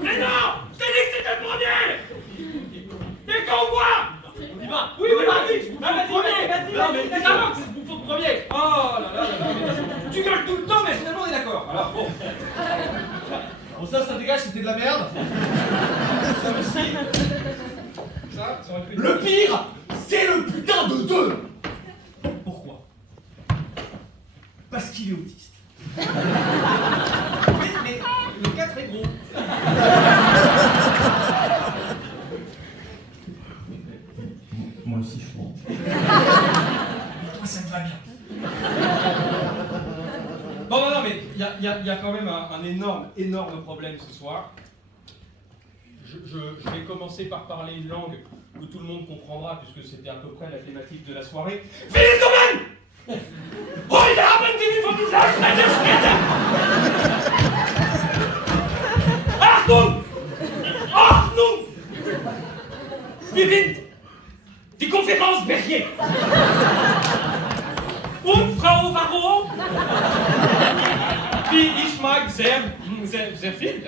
Mais non! Je t'ai dit que c'était le premier! Mais quand on voit! On y va. Oui, vas-y! Non, mais c'est avant que c'est ce bouffon de premier. Oh là là là là, mais tu gueules tout le temps, mais finalement on est d'accord. Alors bon. Bon, ça dégage, c'était de la merde. Ça aussi. Ça aurait pu être... Le pire, c'est le putain de 2. Pourquoi? Parce qu'il est autiste. Mais le 4 est gros. Moi aussi, je crois. Toi, ça te va bien. Non, mais il y a quand même un énorme problème ce soir. Je vais commencer par parler une langue que tout le monde comprendra, puisque c'était à peu près la thématique de la soirée. Willkommen! Heute haben wir vom Gleichschneiderschnitte! Achtung! Ordnung! Gewinnt die Konferenz Bergier! Und Frau Varro, die ich mag sehr viel.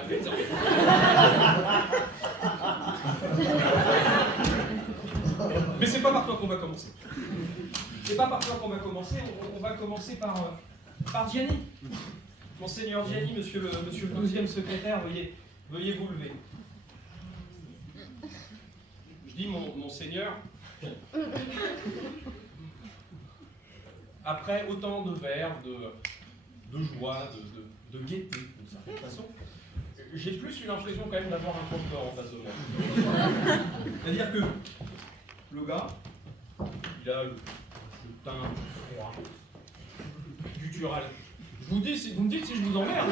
Mais c'est pas par toi qu'on va commencer. C'est pas par toi qu'on va commencer. On va commencer par Gianni. Monseigneur Gianni, monsieur le 12e secrétaire, veuillez vous lever. Je dis monseigneur. Après autant de vers, de joie, de gaieté, d'une certaine façon, j'ai plus une impression quand même d'avoir un croque-mort en face de moi. C'est-à-dire que le gars, il a le teint froid, guttural. Vous me dites si je vous emmerde.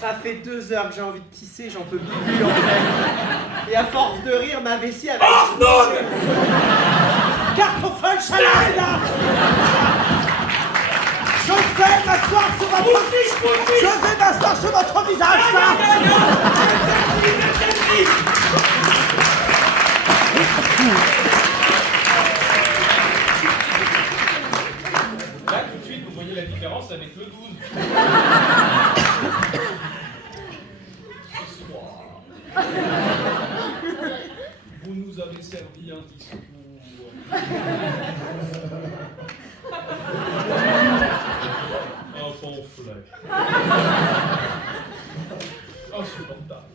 Ça fait 2 heures que j'ai envie de tisser, j'en peux plus en fait. Et à force de rire, ma vessie avec... Oh non! Kartoffel salade là. Je vais m'asseoir sur votre... Je vais m'asseoir sur votre visage là. Là, tout de suite, vous voyez la différence avec le 12. Ce soir, vous nous avez servi un discours. Un pamphlet. Insupportable.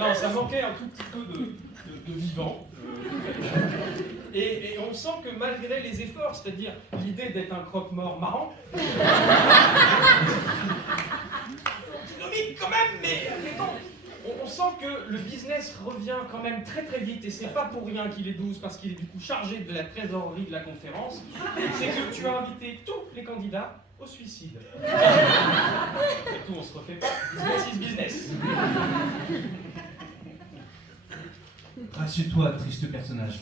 Non, ça manquait un tout petit peu de vivant. Et on sent que malgré les efforts, c'est-à-dire l'idée d'être un croque-mort marrant, dynamique quand même, mais bon, on sent que le business revient quand même très très vite, et c'est pas pour rien qu'il est 12, parce qu'il est du coup chargé de la trésorerie de la conférence, c'est que tu as invité tous les candidats au suicide. Et tout, on se refait pas, business is business. Rassure-toi, triste personnage.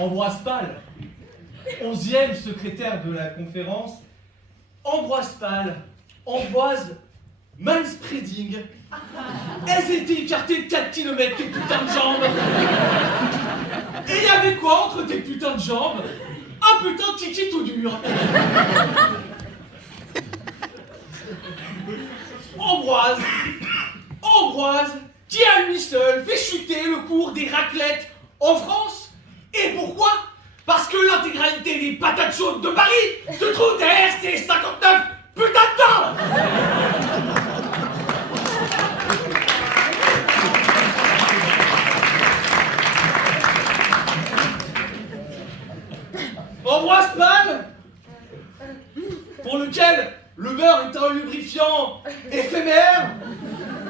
Ambroise Pal, 11e secrétaire de la conférence. Ambroise Pal, Ambroise Manspreading. Elles étaient écartées de 4 km, tes putains de jambes. Et il y avait quoi entre tes putains de jambes? Un putain de kiki tout dur. Ambroise, qui à lui seul fait chuter le cours des raclettes en France. Et pourquoi? Parce que l'intégralité des patates chaudes de Paris se trouve derrière ces 59 putains de temps. Ambroise Pal, pour lequel le beurre est un lubrifiant éphémère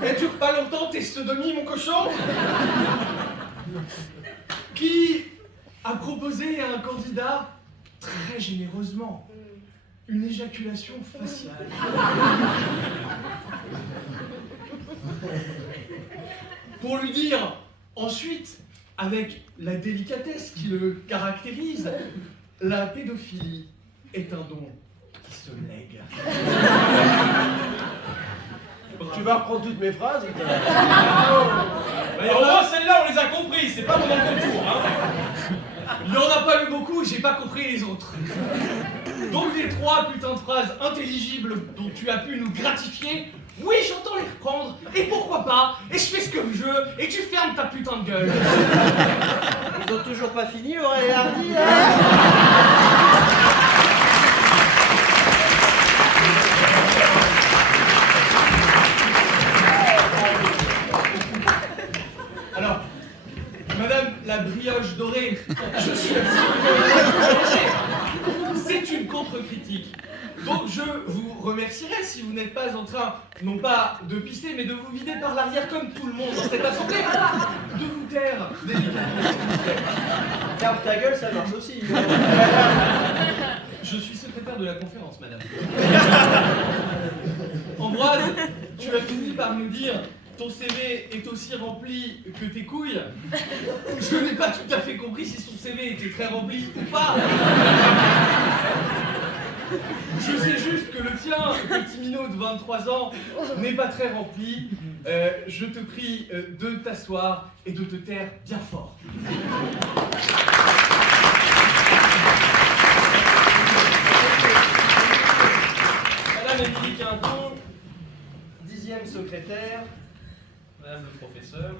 et dure pas longtemps tes sodomies, mon cochon, qui a proposé à un candidat très généreusement une éjaculation faciale. Pour lui dire ensuite, avec la délicatesse qui le caractérise, la pédophilie est un don qui se lègue. Tu vas reprendre toutes mes phrases ou Au moins celles-là on les a compris, c'est pas pendant le concours. Hein. Il n'y en a pas eu beaucoup, j'ai pas compris les autres. Donc les 3 putains de phrases intelligibles dont tu as pu nous gratifier, oui, j'entends les reprendre, et pourquoi pas, et je fais ce que je veux, et tu fermes ta putain de gueule. Ils ont toujours pas fini, Laurel et Hardy, hein? Alors, Madame la brioche dorée, je suis absolument c'est une contre-critique. Donc je vous remercierai si vous n'êtes pas en train, non pas de pisser, mais de vous vider par l'arrière comme tout le monde dans cette assemblée, de vous taire délicatement. Ferme ta gueule, ça marche aussi. Je suis secrétaire de la conférence, madame. Ambroise, tu as fini par nous dire ton CV est aussi rempli que tes couilles. Je n'ai pas tout à fait compris si son CV était très rempli ou pas. Je sais juste que le tien, petit minot de 23 ans, n'est pas très rempli. Je te prie de t'asseoir et de te taire bien fort. Madame Émilie Quinton, 10e secrétaire. Madame le professeur.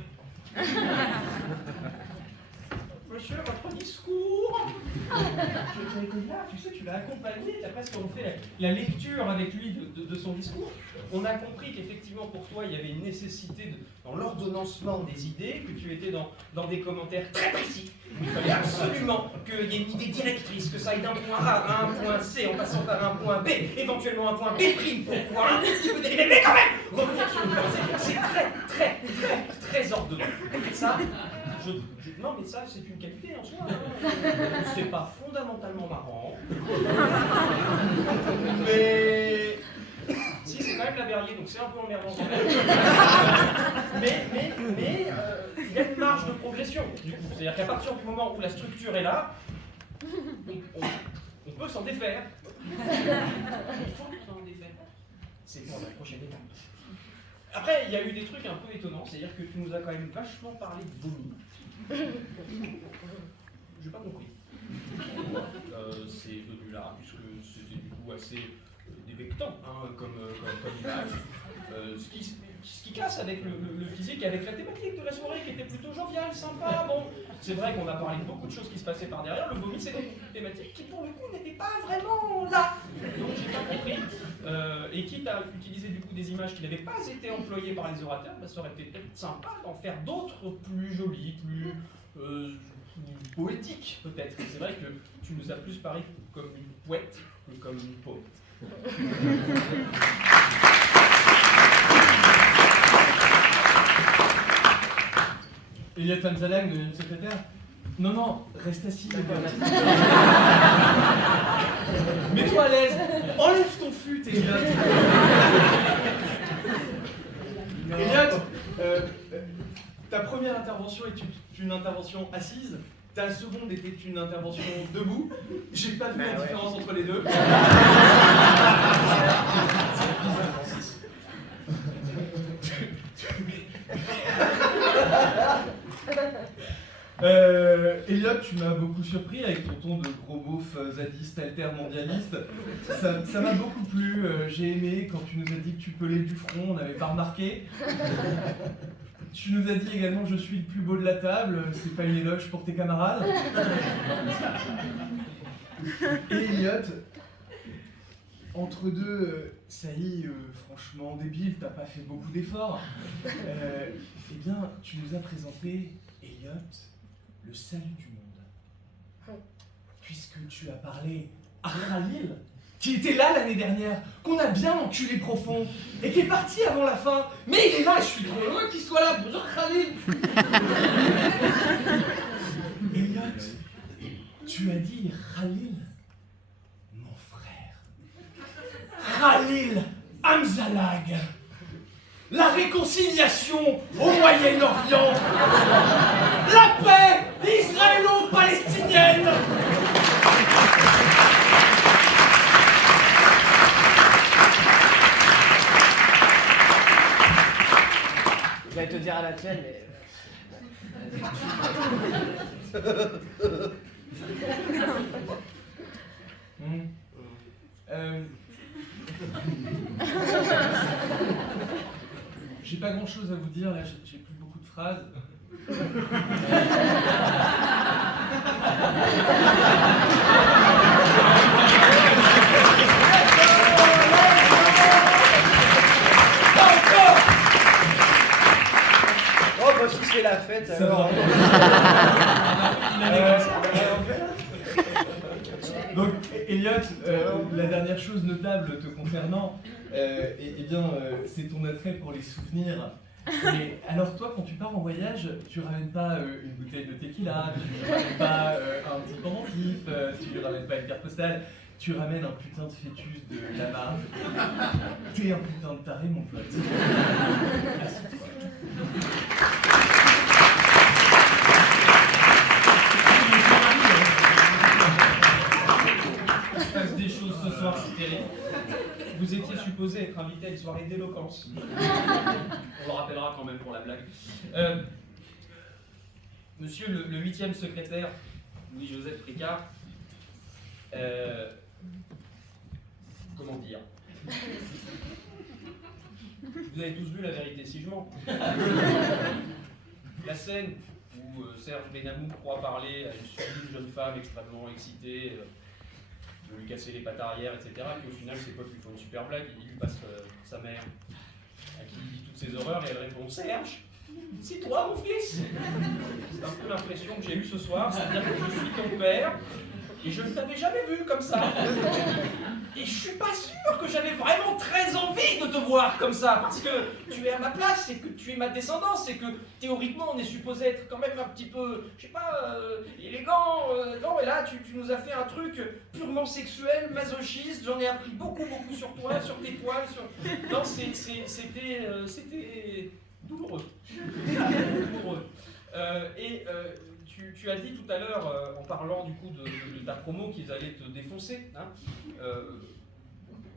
Monsieur, votre discours. Je été là, tu sais, tu l'as accompagné, tu as presque fait la lecture avec lui de son discours. On a compris qu'effectivement pour toi il y avait une nécessité dans l'ordonnancement des idées, que tu étais dans des commentaires très précis. Il fallait absolument qu'il y ait une idée directrice, que ça aille d'un point A à un point C en passant par un point B, éventuellement un point B' pour pouvoir un petit peu dériver, mais quand même revenir sur une pensée. C'est très ordonné. Ça, non, mais ça, c'est une qualité en soi. Hein. C'est pas fondamentalement marrant. Mais si, c'est quand même la Berlier, donc c'est un peu emmerdant quand même. Mais il y a une marge de progression, du coup. C'est-à-dire qu'à partir du moment où la structure est là, on peut s'en défaire. Il faut s'en défaire. C'est pour la prochaine étape. Après, il y a eu des trucs un peu étonnants, c'est-à-dire que tu nous as quand même vachement parlé de vomi. J'ai pas compris. C'est venu là, puisque c'était du coup assez dévectant hein, comme image. Ce qui casse avec le physique, avec la thématique de la soirée qui était plutôt joviale, sympa. Bon, c'est vrai qu'on a parlé de beaucoup de choses qui se passaient par derrière. Le vomi, c'était une thématique qui, pour le coup, n'était pas vraiment là. Donc, j'ai pas compris. Et quitte à utiliser du coup des images qui n'avaient pas été employées par les orateurs, bah, ça aurait été peut-être sympa d'en faire d'autres plus jolies, plus poétiques peut-être. C'est vrai que tu nous as plus parlé comme une poète que comme une poète. Elliot Amzalem, le secrétaire. Non, reste assis. Mets-toi à l'aise. Enlève ton fut, Elliot. Elliot, ta première intervention est une intervention assise. Ta seconde était une intervention debout. J'ai pas vu la différence entre les deux. Elliot, tu m'as beaucoup surpris avec ton ton de gros beauf zadiste, altermondialiste. Ça m'a beaucoup plu. J'ai aimé quand tu nous as dit que tu pelais du front, on n'avait pas remarqué. Tu nous as dit également je suis le plus beau de la table, c'est pas une éloge pour tes camarades. Et Elliot, entre deux, ça y est, franchement débile, t'as pas fait beaucoup d'efforts. Eh bien, tu nous as présenté, Elliot, le salut du monde. Puisque tu as parlé à Khalil, qui était là l'année dernière, qu'on a bien enculé profond, et qui est parti avant la fin. Mais il est là, je suis trop heureux qu'il soit là. Bonjour Khalil. Elliot, tu as dit Khalil, mon frère. Khalil Amzalag. La réconciliation au Moyen-Orient. La paix israélo-palestinienne. Je vais te dire à la tienne, mais... pas grand chose à vous dire, là j'ai plus beaucoup de phrases. Oh, bah si c'est la fête, Ça alors. Donc, Elliot, la dernière chose notable te concernant, c'est ton attrait pour les souvenirs. Et alors toi, quand tu pars en voyage, tu ramènes pas une bouteille de tequila, tu ramènes pas un petit pendentif, tu ramènes pas une carte postale, tu ramènes un putain de fœtus de la marge. T'es un putain de taré, mon pote. Assieds-toi. Il se passe des choses ce soir, c'est terrible. Vous étiez supposé être invité à une soirée d'éloquence. On le rappellera quand même pour la blague. Monsieur le 8e secrétaire, Louis-Joseph Ricard, comment dire? Vous avez tous vu La vérité si je mens. La scène où Serge Benamou croit parler à une sublime jeune femme extrêmement excitée, de lui casser les pattes arrière, etc. Et puis au final, ses potes lui font une super blague, il lui passe sa mère, à qui il dit toutes ses horreurs, et elle répond « Serge, c'est toi mon fils ?» C'est un peu l'impression que j'ai eue ce soir, c'est-à-dire que je suis ton père, et je ne t'avais jamais vu comme ça. Et je suis pas sûr que j'avais vraiment très envie de te voir comme ça, parce que tu es à ma place, et que tu es ma descendance, et que théoriquement on est supposé être quand même un petit peu, je sais pas, élégant. Non, et là tu nous as fait un truc purement sexuel, masochiste, j'en ai appris beaucoup sur toi, sur tes poils, sur... Non, c'était douloureux. Douloureux. Tu as dit tout à l'heure, en parlant du coup de ta promo, qu'ils allaient te défoncer. Hein.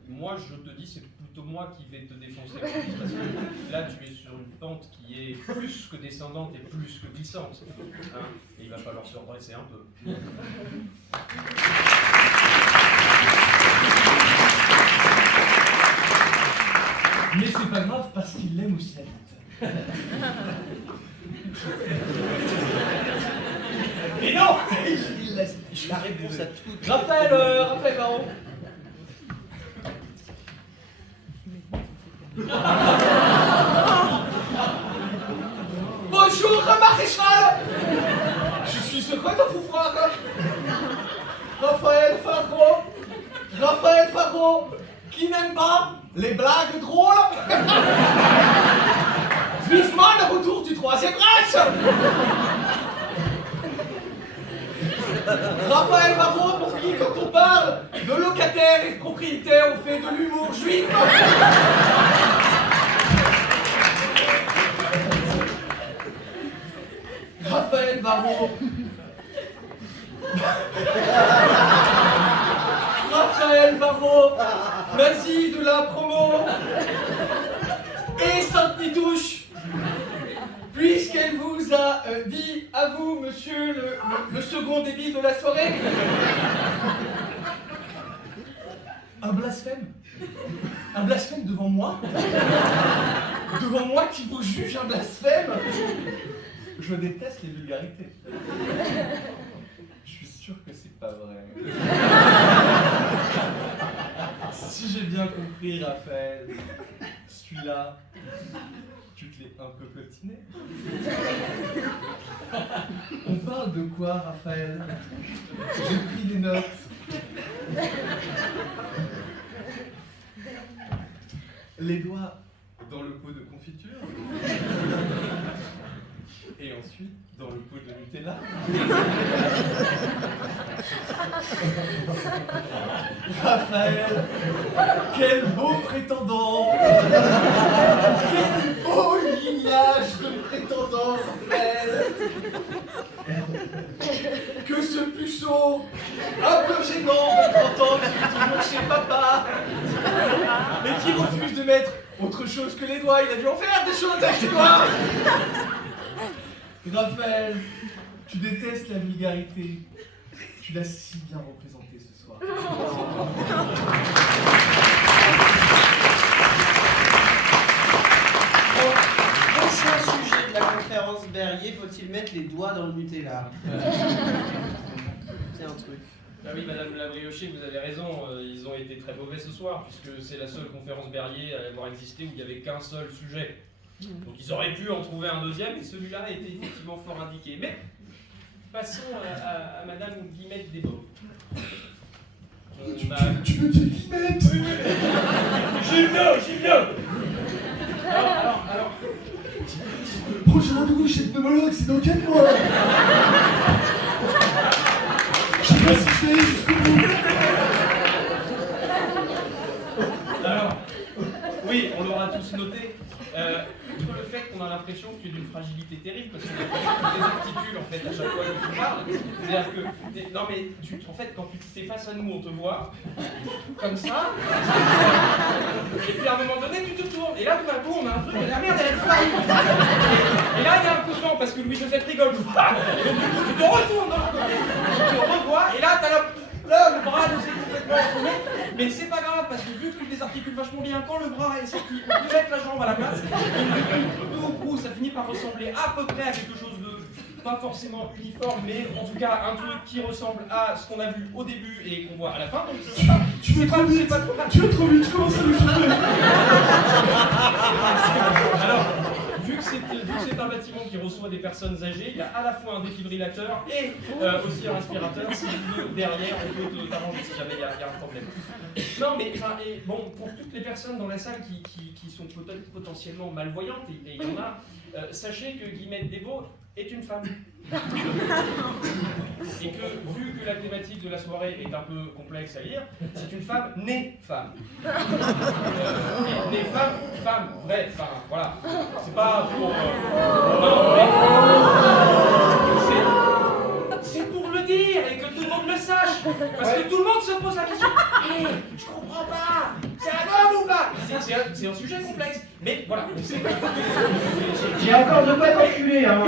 Moi, je te dis, c'est plutôt moi qui vais te défoncer. Parce que là, tu es sur une pente qui est plus que descendante et plus que glissante. Hein, et il va falloir se redresser un peu. Mais c'est pas grave parce qu'il l'aime aussi la bite. Mais non! Il laisse La réponse à tout. Raphaël Baron. Bonjour, maréchal. Je suis secrétaire foufrard. Raphaël Faro, qui n'aime pas les blagues drôles. Vivement le retour du troisième Reich. Raphaël Faro, pour qui, quand on parle de locataires et de propriétaires, on fait de l'humour juif. Raphaël Barreau. Raphaël Barreau, nazi de la promo. Et Sainte-Nitouche, puisqu'elle vous a dit, à vous, monsieur le second débit de la soirée, un blasphème. Un blasphème devant moi. Devant moi qui vous juge un blasphème. Je déteste les vulgarités. Je suis sûr que c'est pas vrai. Si j'ai bien compris, Raphaël, celui-là, tu te l'es un peu coltiné. On parle de quoi, Raphaël? J'ai pris des notes. Les doigts dans le pot de confiture. Et ensuite, dans le pot de Nutella. Raphaël, quel beau prétendant! Quel beau lignage de prétendant, Raphaël! Que ce puceau, un peu gênant de 30 ans, qui est toujours chez papa, et qui refuse de mettre autre chose que les doigts, il a dû en faire des choses avec les doigts! Raphaël, tu détestes la vulgarité. Tu l'as si bien représentée ce soir. Berrier, faut-il mettre les doigts dans le Nutella? C'est un truc. Ah oui, Madame la Briochée, vous avez raison, ils ont été très mauvais ce soir, puisque c'est la seule conférence Berrier à avoir existé où il n'y avait qu'un seul sujet. Donc ils auraient pu en trouver un deuxième, et celui-là était effectivement fort indiqué. Mais passons à Madame Guillemette Desbaux. Tu veux dire Guillemette? J'y viens. Alors. Le prochain rendez-vous chez le pneumologue, c'est dans quel mois? Je sais pas si je vais aller jusqu'au bout. Alors, oui, on l'aura tous noté. Outre le fait qu'on a l'impression que tu es d'une fragilité terrible, parce qu'on a des articules en fait à chaque fois que tu parles. C'est-à-dire que, non mais, en fait, quand tu es face à nous, on te voit, comme ça, et puis à un moment donné, tu te tournes, et là tout d'un coup, on a un truc, la merde, elle est disparu. Et là, il y a un coup de vent, parce que Louis-Joseph rigole, et donc du coup, tu te retournes dans le côté, tu te revois, et là, t'as le bras de s'est complètement retourné, mais c'est pas grave parce que vu que tu désarticules vachement bien, quand le bras est sorti, on peut mettre la jambe à la place, et peu au coup, ça finit par ressembler à peu près à quelque chose de pas forcément uniforme, mais en tout cas un truc qui ressemble à ce qu'on a vu au début et qu'on voit à la fin. Donc Tu vas trop vite, tu vas trop vite, comment ça nous souffle? Alors, vu que c'est un bâtiment qui reçoit des personnes âgées, il y a à la fois un défibrillateur et aussi un respirateur. Si tu veux, derrière, on peut t'arranger si jamais il y a un problème. Non, mais bon, pour toutes les personnes dans la salle qui sont peut-être potentiellement malvoyantes, et il y en a, sachez que Guillemette Desbaux est une femme. Et que, vu que la thématique de la soirée est un peu complexe à lire, c'est une femme née femme. Née femme, vraie, enfin, voilà. C'est pas pour... non, mais... C'est pour le dire et que tout le monde le sache. Parce que tout le monde se pose la question. Hey, je comprends pas. C'est un homme ou pas? C'est un sujet complexe. Mais voilà. Il y a encore de quoi t'enculer, hein.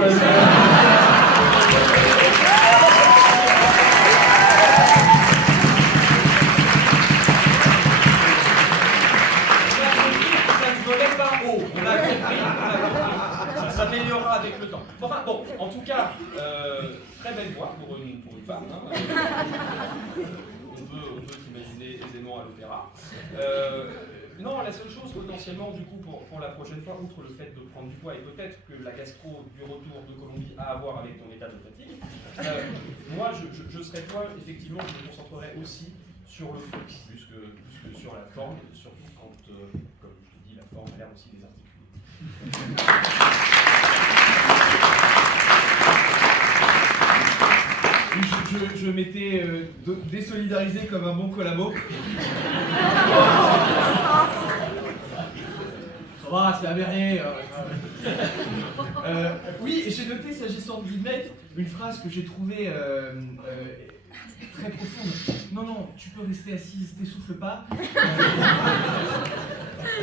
On a compris. Ça s'améliorera avec le temps. Enfin bon, en tout cas, très belle voix pour une femme. Hein. On peut s'imaginer aisément à l'opéra. Non, la seule chose potentiellement du coup pour la prochaine fois, outre le fait de prendre du poids et peut-être que la gastro du retour de Colombie a à voir avec ton état de fatigue, moi je serais toi, effectivement, je me concentrerais aussi sur le fond, plus que sur la forme, surtout quand, comme je te dis, la forme a l'air aussi des articules. Je m'étais désolidarisé comme un bon collabo. Ça va, c'est Berrier. Oui, et j'ai noté, s'agissant de Guillemette, une phrase que j'ai trouvée très profonde. Non, tu peux rester assise, t'essouffle pas.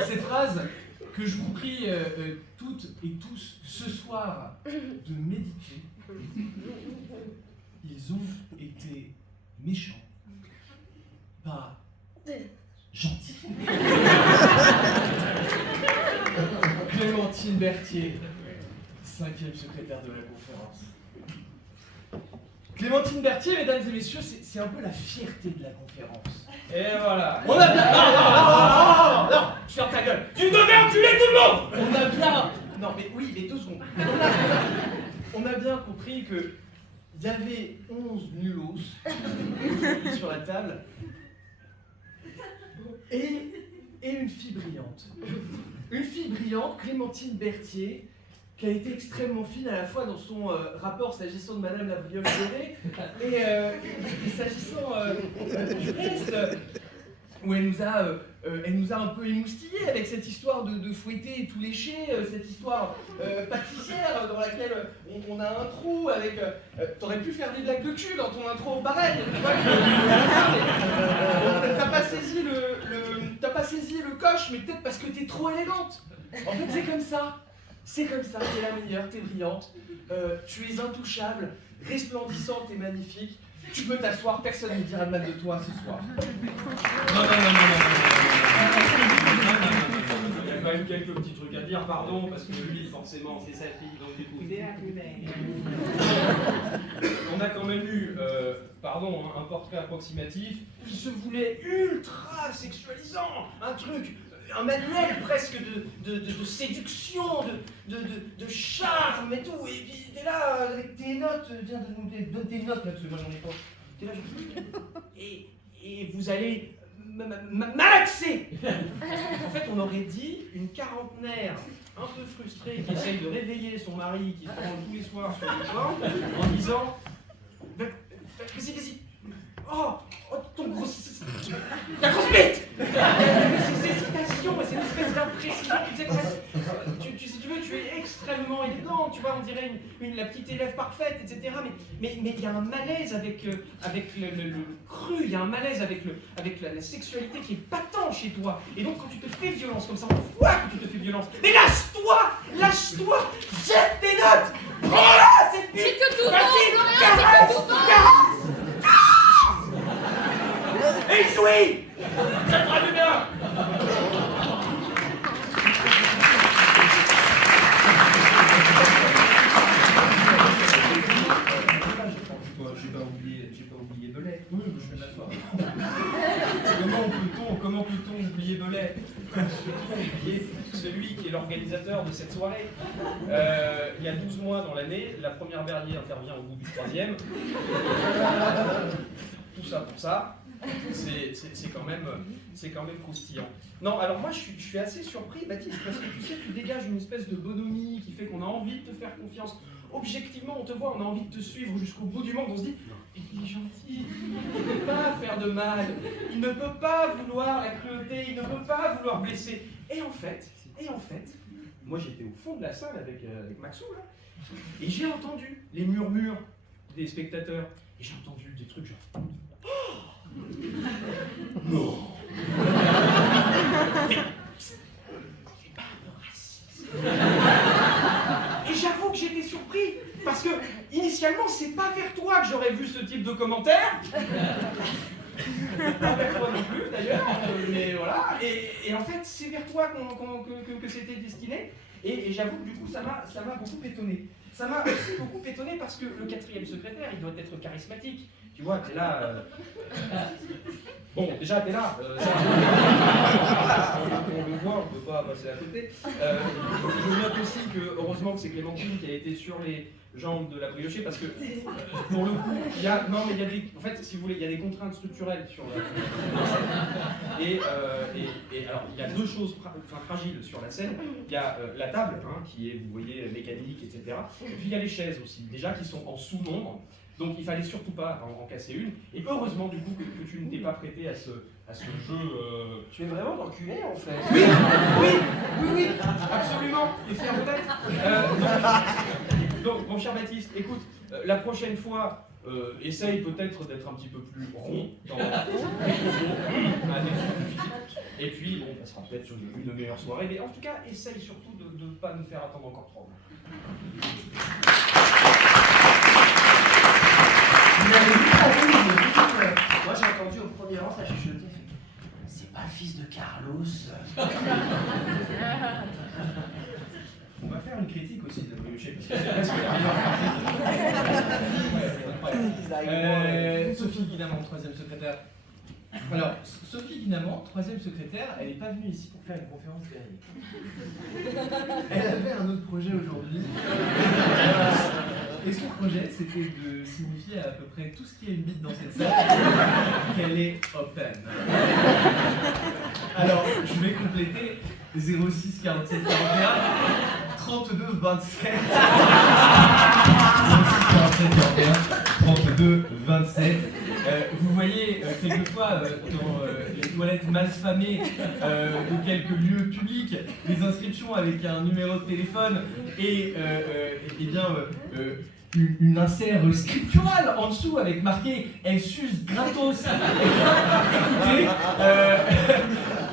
Cette phrase que je vous prie toutes et tous ce soir de méditer. Ils ont été méchants, pas gentils. Clémentine Berthier, 5e secrétaire de la conférence. Clémentine Berthier, mesdames et messieurs, c'est un peu la fierté de la conférence. Et voilà. On a bien... Non, ferme ta gueule. Tu devais enculer tout le monde. On a bien... Non, mais oui, mais 2 secondes. On a bien compris que il y avait 11 nulos sur la table et une fille brillante. Une fille brillante, Clémentine Berthier, qui a été extrêmement fine à la fois dans son rapport s'agissant de Madame la Brioche dorée et s'agissant du reste, où elle nous a un peu émoustillés avec cette histoire de fouetter et tout lécher, cette histoire pâtissière dans laquelle on a un trou avec... T'aurais pu faire des blagues de cul dans ton intro pareil, tu vois, t'as pas saisi le coche, mais peut-être parce que t'es trop élégante. En fait, c'est comme ça, t'es la meilleure, t'es brillante, tu es intouchable, resplendissante et magnifique. Tu peux t'asseoir, personne ne dira de mal de toi ce soir. Non. quand même quelques petits trucs à dire, pardon, parce que lui, forcément, c'est sa fille, donc du coup, c'est la plus belle. On a quand même eu, pardon, un portrait approximatif qui se voulait ultra sexualisant, un truc, un manuel presque de séduction, de charme et tout, et puis t'es là avec tes notes, viens donne tes notes là, parce que moi j'en ai pas. T'es là, et vous allez malaxer. En fait, on aurait dit une quarantenaire un peu frustrée qui essaye de réveiller son mari qui se prend tous les soirs sur le corps en disant vas-y, oh, ton gros. La grosse bite. Ces hésitations et cette espèce d'imprécision si tu veux, tu es extrêmement élégant, tu vois, on dirait la petite élève parfaite, etc. Mais il y a un malaise avec le cru, il y a un malaise avec la sexualité qui est patent chez toi. Et donc quand tu te fais violence comme ça, on voit que tu te fais violence. Mais lâche-toi, jette tes notes, prends-la cette bite. C'est que tout bon, Florian, c'est que tout bon. Et jouis. Ça fera du bien. J'ai pas oublié Belay. Oui, je suis d'accord. Comment peut-on oublier Belay? Comment peut-on oublier celui qui est l'organisateur de cette soirée? Il y a 12 mois dans l'année, la première berlier intervient au bout du 3e. Tout ça pour ça. C'est quand même croustillant. Non, alors moi je suis assez surpris, Baptiste, parce que tu sais, tu dégages une espèce de bonhomie qui fait qu'on a envie de te faire confiance. Objectivement, on te voit, on a envie de te suivre jusqu'au bout du monde. On se dit, il est gentil, il ne peut pas faire de mal, il ne peut pas vouloir la cruauté, il ne peut pas vouloir blesser. Et en fait, moi j'étais au fond de la salle avec Maxou, là, et j'ai entendu les murmures des spectateurs, et j'ai entendu des trucs genre... Non. C'est pas un peu raciste. Et j'avoue que j'étais surpris, parce que initialement c'est pas vers toi que j'aurais vu ce type de commentaire. Pas vers toi non plus d'ailleurs, mais voilà. Et en fait c'est vers toi que c'était destiné. Et j'avoue que du coup ça m'a beaucoup étonné. Ça m'a aussi beaucoup étonné parce que le 4e secrétaire il doit être charismatique. Tu vois, t'es là. Bon, déjà, t'es là. On le voit, on peut pas passer à côté. Je note aussi que, heureusement, que c'est Clémentine qui a été sur les jambes de la briochée parce que, pour le coup, il y a. Non, mais il y a des. En fait, si vous voulez, il y a des contraintes structurelles sur la scène. Et alors, il y a deux choses fragiles sur la scène. Il y a la table, hein, qui est, vous voyez, mécanique, etc. Et puis, il y a les chaises aussi, déjà qui sont en sous-nombre. Donc il fallait surtout pas en casser une. Et heureusement du coup que tu ne t'es pas prêté à ce jeu. Tu es vraiment d'enculé en fait. Oui, absolument. Et fier peut-être. Donc mon cher Baptiste, écoute, la prochaine fois, essaye peut-être d'être un petit peu plus rond dans et puis bon, on sera peut-être sur une meilleure soirée. Mais en tout cas, essaye surtout de ne pas nous faire attendre encore trop. Moi j'ai entendu au premier rang ça chuchotait. C'est pas le fils de Carlos. On va faire une critique aussi de la briochée parce que c'est presque Sophie Guinamant, 3e secrétaire. Alors, Sophie Guinamant, 3e secrétaire, elle n'est pas venue ici pour faire une conférence théorique. Elle avait un autre projet aujourd'hui. Et son projet, c'était de signifier à peu près tout ce qui a une bite dans cette salle qu'elle est open. Alors, je vais compléter 06 47 41 32 27. 06 47 41 32 27. Vous voyez quelquefois dans les toilettes malfamées de quelques lieux publics des inscriptions avec un numéro de téléphone et une insert scripturale en dessous avec marqué « Elle suce gratos ». Écoutez,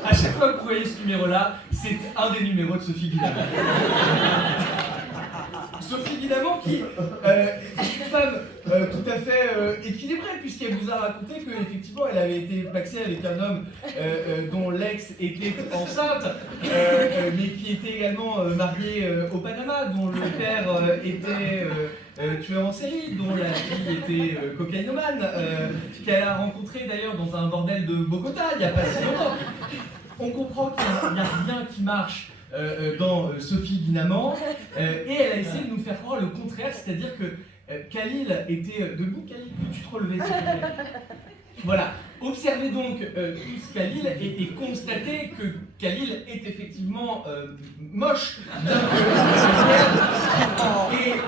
à chaque fois que vous voyez ce numéro-là, c'est un des numéros de Sophie Guinamant. Sophie Guinamant qui est une femme tout à fait équilibrée, puisqu'elle vous a raconté qu'effectivement elle avait été paxée avec un homme dont l'ex était enceinte, mais qui était également marié au Panama, dont le père était tueur en série, dont la fille était cocaïnomane, qu'elle a rencontré d'ailleurs dans un bordel de Bogota il n'y a pas si longtemps. On comprend qu'il n'y a rien qui marche dans Sophie Guinamant, et elle a essayé de nous faire croire le contraire, c'est-à-dire que Khalil était debout. Khalil, peux-tu te relever s'il te plaît ? Voilà, observez donc tous Khalil et constatez que Khalil est effectivement moche. Et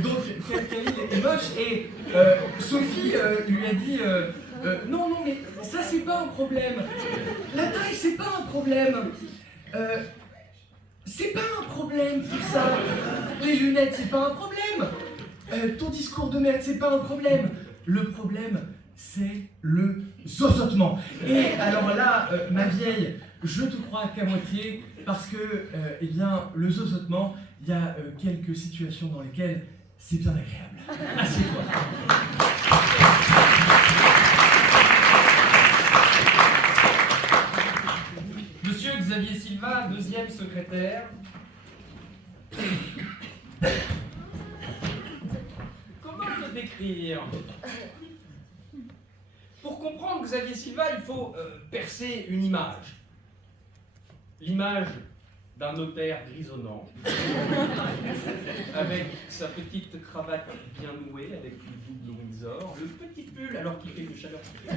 donc Khalil est moche et Sophie lui a dit non mais ça c'est pas un problème, la taille c'est pas un problème, c'est pas un problème tout ça, les lunettes c'est pas un problème, ton discours de merde c'est pas un problème, le problème c'est le zozotement. Et alors là ma vieille, je te crois qu'à moitié, parce que eh bien le zozotement, il y a quelques situations dans lesquelles c'est bien agréable. Assieds-toi. Monsieur Xavier Silva, deuxième secrétaire. Comment te décrire ? Pour comprendre Xavier Silva, il faut percer une image. L'image d'un notaire grisonnant, avec sa petite cravate bien nouée, avec une double Windsor, le petit pull alors qu'il fait une chaleur, le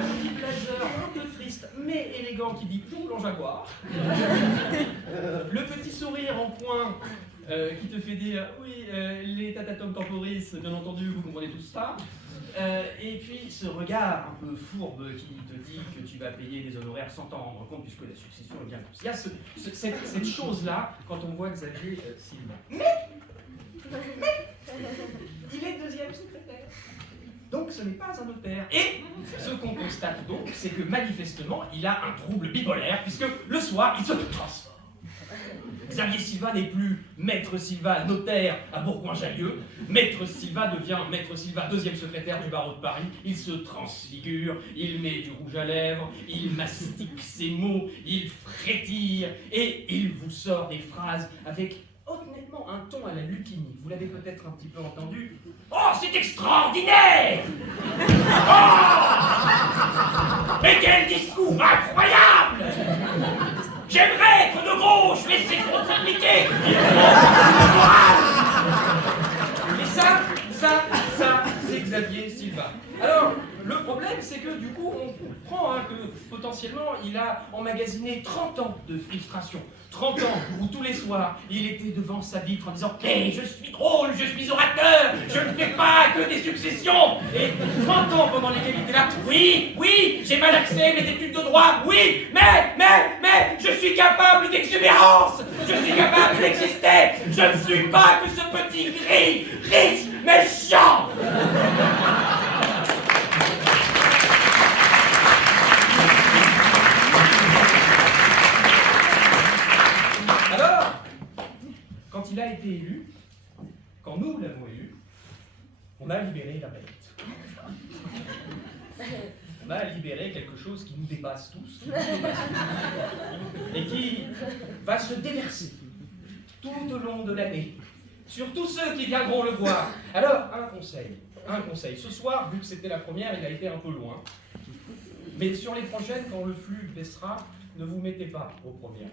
petit blazer un peu triste mais élégant qui dit Toulon Jaguar, le petit sourire en coin qui te fait dire oui, les tatatum temporis, bien entendu, vous comprenez tout ça. Et puis ce regard un peu fourbe qui te dit que tu vas payer les honoraires sans t'en rendre compte puisque la succession est bien faite. Il y a cette chose-là quand on voit Xavier Silva. Mais il est deuxième secrétaire. Donc ce n'est pas un notaire. Et ce qu'on constate donc, c'est que manifestement, il a un trouble bipolaire puisque le soir, il se transforme. Xavier Silva n'est plus Maître Silva, notaire à Bourgoin-Jallieu. Maître Silva devient Maître Silva, deuxième secrétaire du barreau de Paris. Il se transfigure, il met du rouge à lèvres, il mastique ses mots, il frétille et il vous sort des phrases avec honnêtement un ton à la Lucchini. Vous l'avez peut-être un petit peu entendu. Oh, c'est extraordinaire! Oh! Mais quel discours incroyable! J'aimerais être de gauche, mais c'est trop compliqué! Mais ça, c'est Xavier Silva. Alors, le problème, c'est que du coup, on comprend que potentiellement, il a emmagasiné 30 ans de frustration. 30 ans où tous les soirs, il était devant sa vitre en disant « Hey, je suis drôle, je suis orateur, je ne fais pas que des successions !» Et 30 ans pendant lesquels il était là « Oui, j'ai mal accès mes études de droit, oui, mais, je suis capable d'exubérance, je suis capable d'exister, je ne suis pas que ce petit gris, riche, méchant !» Quand il a été élu, quand nous l'avons élu, on a libéré la bête. On a libéré quelque chose qui nous dépasse tous, et qui va se déverser tout au long de l'année sur tous ceux qui viendront le voir. Alors, un conseil. Ce soir, vu que c'était la première, il a été un peu loin. Mais sur les prochaines, quand le flux baissera, ne vous mettez pas aux premières.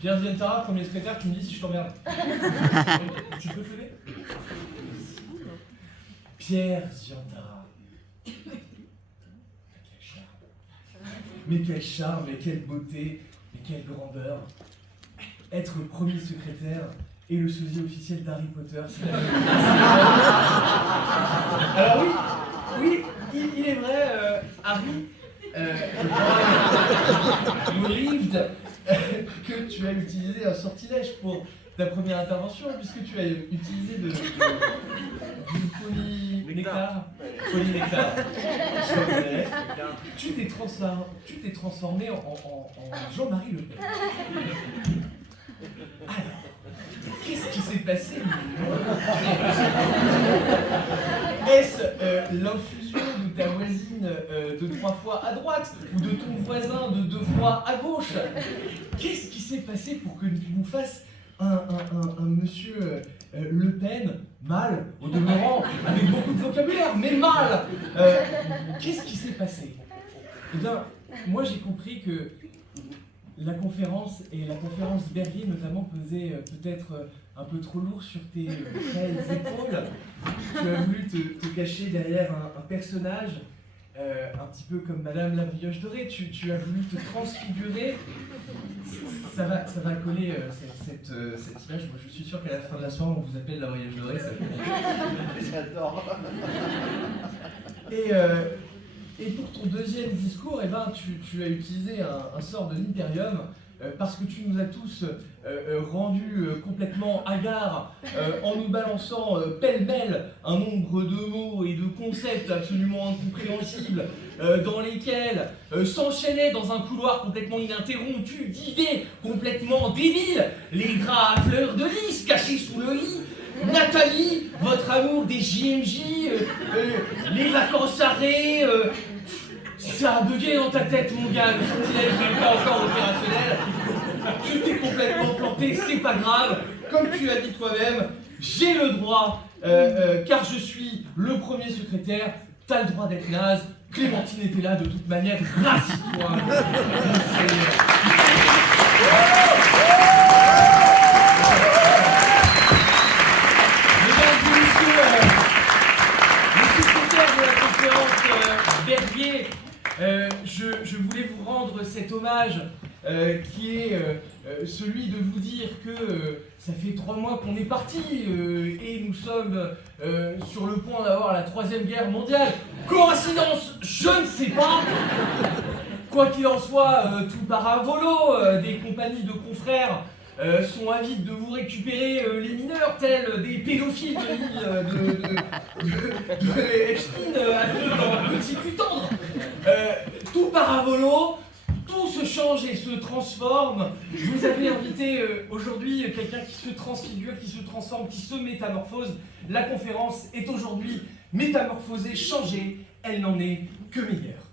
Pierre Zientara, premier secrétaire, tu me dis si je t'emmerde. Tu peux te lever ? Pierre Zientara. Mais quel charme, mais quelle beauté, mais quelle grandeur. Être premier secrétaire et le sosie officiel d'Harry Potter, c'est la même. Alors oui, il est vrai, Harry, Mourivde, que tu as utilisé un sortilège pour ta première intervention, puisque tu as utilisé du polynectar. Polynectar. Tu t'es transformé en Jean-Marie Le Pen. Alors, qu'est-ce qui s'est passé? Est-ce l'infusion de ta voisine de 3 fois à droite ou de ton voisin de 2 fois à gauche? Qu'est-ce qui s'est passé pour que tu nous fasses un monsieur Le Pen, mâle, au demeurant, avec beaucoup de vocabulaire, mais mâle? Qu'est-ce qui s'est passé? Eh bien, moi j'ai compris que la conférence et la conférence Berrier notamment pesaient peut-être un peu trop lourd sur tes frêles épaules. Tu as voulu te cacher derrière un personnage, un petit peu comme Madame la Brioche Dorée. Tu as voulu te transfigurer. Ça va coller cette image. Moi, je suis sûr qu'à la fin de la soirée, on vous appelle la Brioche Dorée. J'adore. Et pour ton deuxième discours, eh ben, tu as utilisé un sort de l'Imperium parce que tu nous as tous rendus complètement hagards en nous balançant pêle-mêle un nombre de mots et de concepts absolument incompréhensibles dans lesquels s'enchaînaient dans un couloir complètement ininterrompu d'idées complètement débiles, les draps à fleurs de lys cachés sous le lit, Nathalie, votre amour des JMJ, les vacances arrêts, ça a bugué dans ta tête mon gars, le sortilège n'est pas encore opérationnel, tu t'es complètement planté, c'est pas grave, comme tu l'as dit toi-même, j'ai le droit, car je suis le premier secrétaire, t'as le droit d'être naze, Clémentine était là de toute manière, rassis-toi, mon Seigneur. Berrier, je voulais vous rendre cet hommage qui est celui de vous dire que ça fait 3 mois qu'on est parti et nous sommes sur le point d'avoir la 3e guerre mondiale. Coïncidence, je ne sais pas. Quoi qu'il en soit, tout part à volo, des compagnies de confrères sont avides de vous récupérer les mineurs, tels des pédophiles de Epstein avec leur petit cul tendre. Tout part à volo, tout se change et se transforme. Je vous avais invité aujourd'hui quelqu'un qui se transfigure, qui se transforme, qui se métamorphose. La conférence est aujourd'hui métamorphosée, changée, elle n'en est que meilleure.